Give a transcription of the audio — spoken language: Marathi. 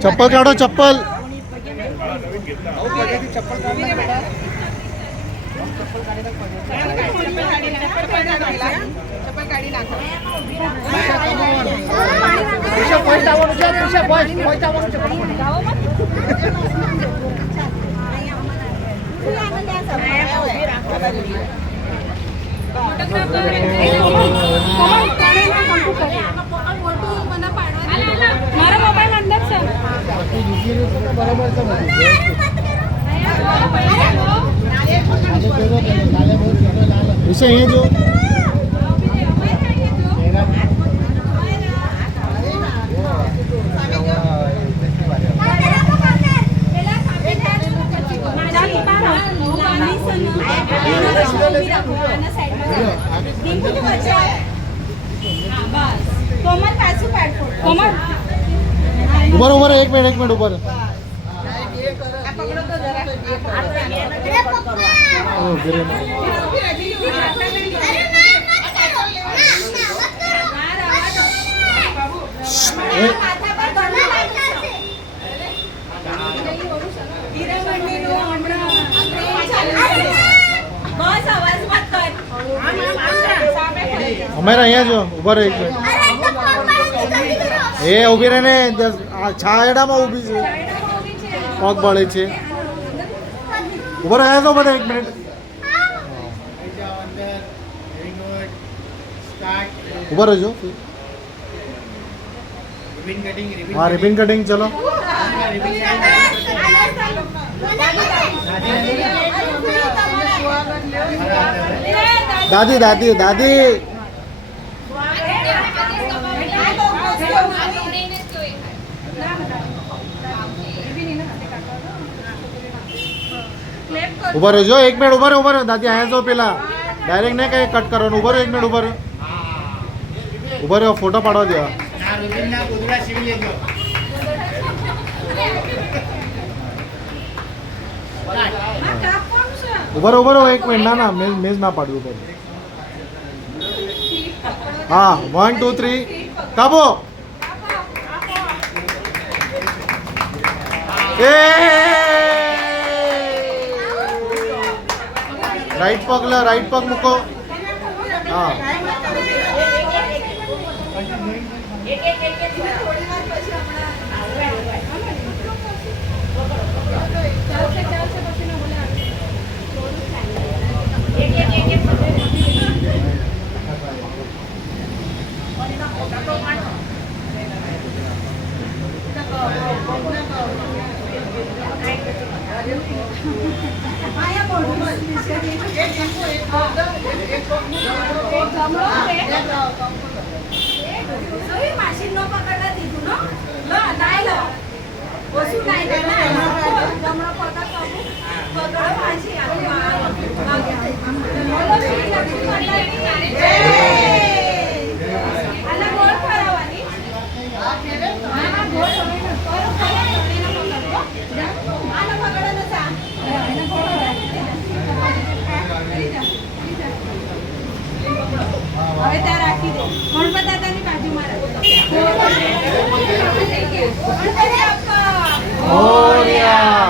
चप्पल काढो चप्पल મારા મોબાઈલ અંદર છે બરાબર છે વિશે અહીંયા જો ऊपर ऊपर एक मिनट ऊपर हमारा यहाँ जो ऊपर एक मिनट એ ઊભી રહીને છાયડામાં ઊભી છે પગ બળે છે ઊભા રહ્યા તો બધા 1 મિનિટ ઊભા રહેજો हाँ रिबिन कटिंग चलो दादी दादी दादी उभा रहो 1 मिनट उभा रहो दादी आया जो पेला डायरेक्ट नहीं कहीं कट करो उभा रहो 1 मिनट उभा रहो फोटो पाड़वा दिया उभा रहो 1 मिनट ना मेज ना पाड़ू ऊपर हाँ 1 2 3 काबो राइट पग मुको हाँ હવે ત્યાં રાખી દે ગણપત દાદાની બાજુમાં મોરયા